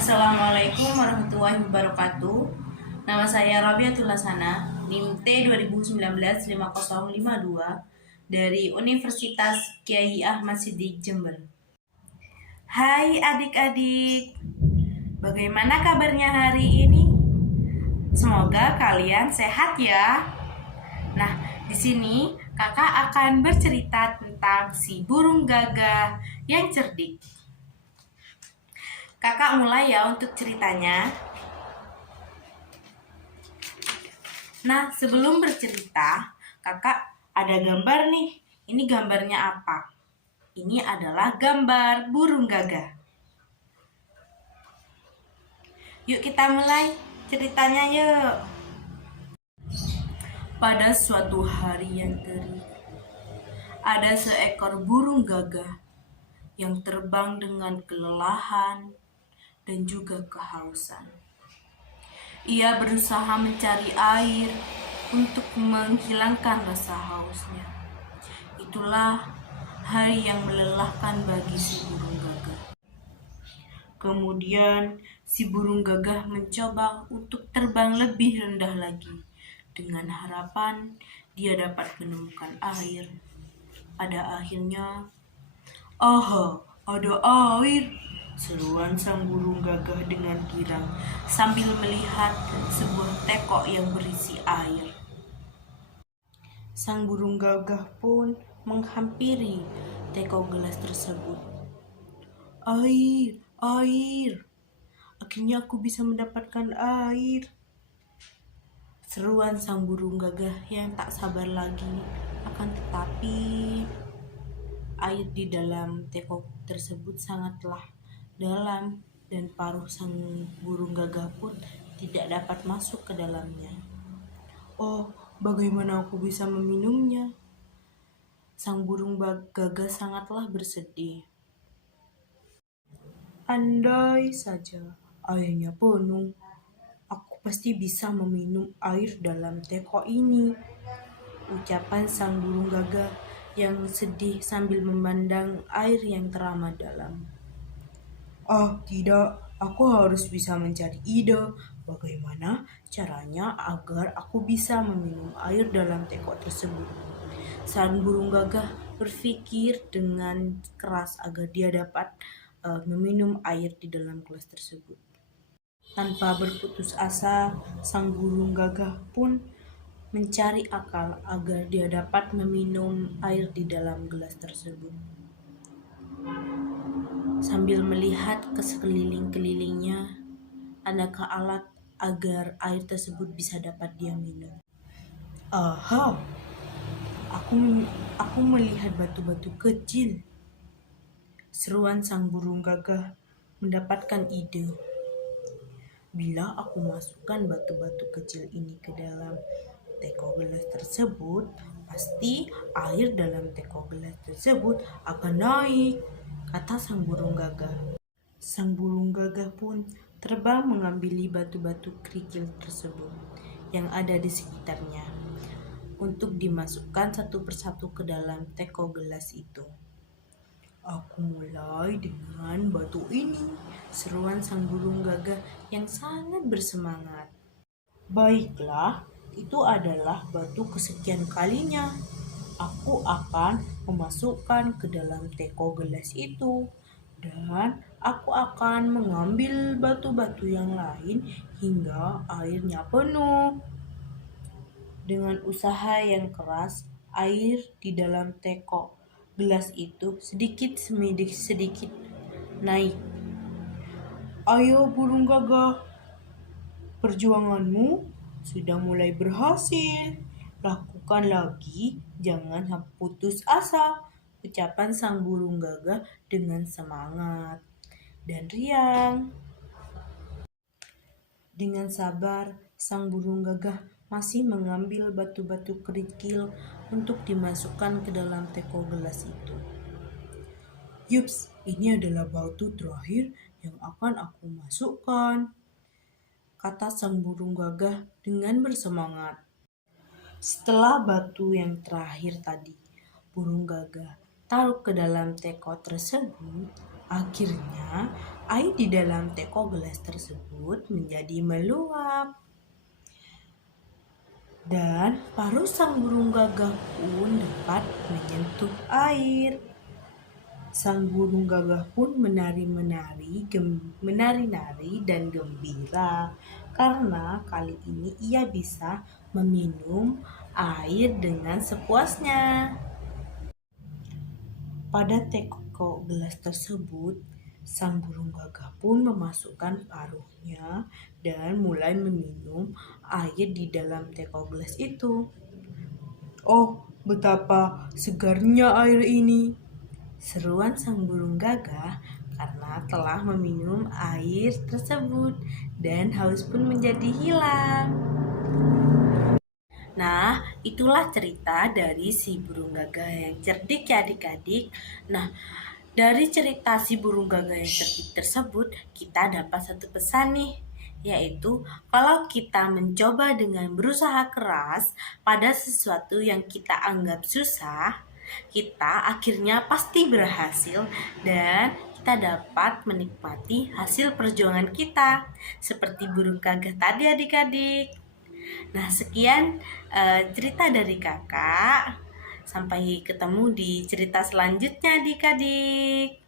Assalamualaikum warahmatullahi wabarakatuh. Nama saya Rabiatul Hasana, NIM T 2019-5052 dari Universitas Kiai Ahmad Siddiq Jember. Hai adik-adik, bagaimana kabarnya hari ini? Semoga kalian sehat ya. Nah, di sini kakak akan bercerita tentang si burung gagah yang cerdik. Kakak mulai ya untuk ceritanya. Nah, sebelum bercerita, kakak ada gambar nih. Ini gambarnya apa? Ini adalah gambar burung gagah. Yuk kita mulai ceritanya yuk. Pada suatu hari yang terik, ada seekor burung gagah yang terbang dengan kelelahan dan juga kehausan. Ia berusaha mencari air untuk menghilangkan rasa hausnya. Itulah hari yang melelahkan bagi si burung gagah. Kemudian si burung gagah mencoba untuk terbang lebih rendah lagi dengan harapan dia dapat menemukan air. Pada akhirnya, "Aha, ada air!" seruan sang burung gagah dengan girang sambil melihat sebuah teko yang berisi air. Sang burung gagah pun menghampiri teko gelas tersebut. "Air, air! Akhirnya aku bisa mendapatkan air!" seruan sang burung gagah yang tak sabar lagi. Akan tetapi, air di dalam teko tersebut sangatlah dalam dan paruh sang burung gagah pun tidak dapat masuk ke dalamnya. "Oh, bagaimana aku bisa meminumnya?" Sang burung gagah sangatlah bersedih. "Andai saja airnya penuh, aku pasti bisa meminum air dalam teko ini," ucapan sang burung gagah yang sedih sambil memandang air yang teramat dalam. "Ah, tidak, aku harus bisa mencari ide bagaimana caranya agar aku bisa meminum air dalam teko tersebut." Sang burung gagah berpikir dengan keras agar dia dapat meminum air di dalam gelas tersebut. Tanpa berputus asa, sang burung gagah pun mencari akal agar dia dapat meminum air di dalam gelas tersebut. Sambil melihat ke sekeliling-kelilingnya, adakah alat agar air tersebut bisa dapat dia minum? "Aha, aku melihat batu-batu kecil," seruan sang burung gagah mendapatkan ide. "Bila aku masukkan batu-batu kecil ini ke dalam teko gelas tersebut, pasti air dalam teko gelas tersebut akan naik," kata sang burung gagah. Sang burung gagah pun terbang mengambil batu-batu kerikil tersebut yang ada di sekitarnya untuk dimasukkan satu persatu ke dalam teko gelas itu. "Aku mulai dengan batu ini," seruan sang burung gagah yang sangat bersemangat. "Baiklah, itu adalah batu kesekian kalinya. Aku akan memasukkan ke dalam teko gelas itu, dan aku akan mengambil batu-batu yang lain hingga airnya penuh." Dengan usaha yang keras, air di dalam teko gelas itu sedikit demi sedikit naik. "Ayo burung gagah, perjuanganmu sudah mulai berhasil. Lakukan lagi, jangan putus asa," ucapan sang burung gagah dengan semangat dan riang. Dengan sabar, sang burung gagah masih mengambil batu-batu kerikil untuk dimasukkan ke dalam teko gelas itu. "Yups, ini adalah batu terakhir yang akan aku masukkan," kata sang burung gagah dengan bersemangat. Setelah batu yang terakhir tadi burung gagah taruh ke dalam teko tersebut, Akhirnya, air di dalam teko gelas tersebut menjadi meluap. Dan paruh sang burung gagah pun dapat menyentuh air. Sang burung gagah pun menari-nari dan gembira karena kali ini ia bisa meminum air dengan sepuasnya. Pada teko gelas tersebut, sang burung gagah pun memasukkan paruhnya dan mulai meminum air di dalam teko gelas itu. Oh, betapa segarnya air ini! Seruan sang burung gagah karena telah meminum air tersebut dan haus pun menjadi hilang. Nah, itulah cerita dari si burung gagah yang cerdik ya adik-adik. Nah, dari cerita si burung gagah yang cerdik tersebut, kita dapat satu pesan nih, yaitu kalau kita mencoba dengan berusaha keras pada sesuatu yang kita anggap susah, kita akhirnya pasti berhasil dan kita dapat menikmati hasil perjuangan kita seperti burung gagah tadi adik-adik. Nah, sekian cerita dari kakak. Sampai ketemu di cerita selanjutnya adik-adik.